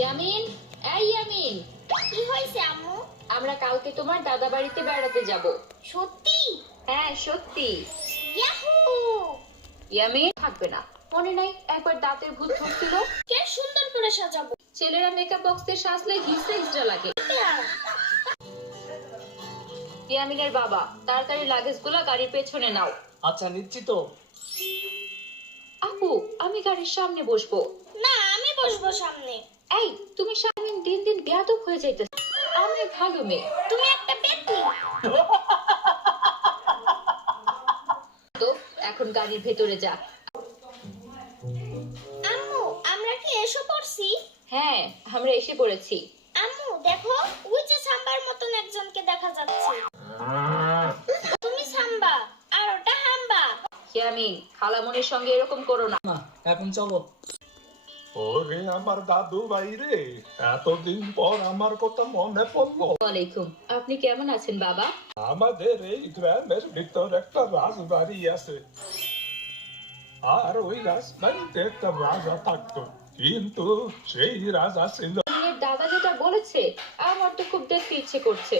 ইয়ামিন, এই ইয়ামিন, কি হয়েছে আম্মু? আমরা কালকে তোমার দাদা বাড়িতে বেড়াতে যাব। সত্যি? হ্যাঁ সত্যি। ইয়াহু! ইয়ামিন থাকবে না, মনে নাই একবার দাঁতের ভূত ধরছিল? কে সুন্দর করে সাজাবো? ছেলেরা মেকআপ বক্সে সাজলে হিজড়া হিজড়া লাগে। ইয়ামিনের বাবা, তাড়াতাড়ি লাগেজগুলো গাড়ির পেছনে নাও। আচ্ছা নিচ্ছি তো। আপু, আমি গাড়ির সামনে বসবো। না, আমি বসবো সামনে। এই, তুমি সামনে দিন দিন বেয়াদব হয়ে যাইতেছ। আমি ভালো মেয়ে। তুমি একটা পেতনি। তো এখন গাড়ির ভেতরে যা। আম্মু, আমরা কি এসে পড়ছি? হ্যাঁ, আমরা এসে পড়েছি। আম্মু দেখো, ওই যে সাম্বার মতন একজনকে দেখা যাচ্ছে। তুমি সাম্বা আর ওটা হাম্বা। ইয়ামিন, খালামনির সঙ্গে এরকম করো না। না, এখন চলো। ওরে আমার দাদু ভাই রে, এতদিন পর আমার কথা মনে পড়লো। ওয়ালাইকুম, আপনি কেমন আছেন বাবা? আমাদের এই গ্রামের ভিতর একটা রাজবাড়ি আছে, আর ওই রাজবাড়িতে একটা রাজা থাকতো, কিন্তু সেই রাজা ছিল দাদা যেটা বলেছে আমার তো খুব দেখতে ইচ্ছে করছে।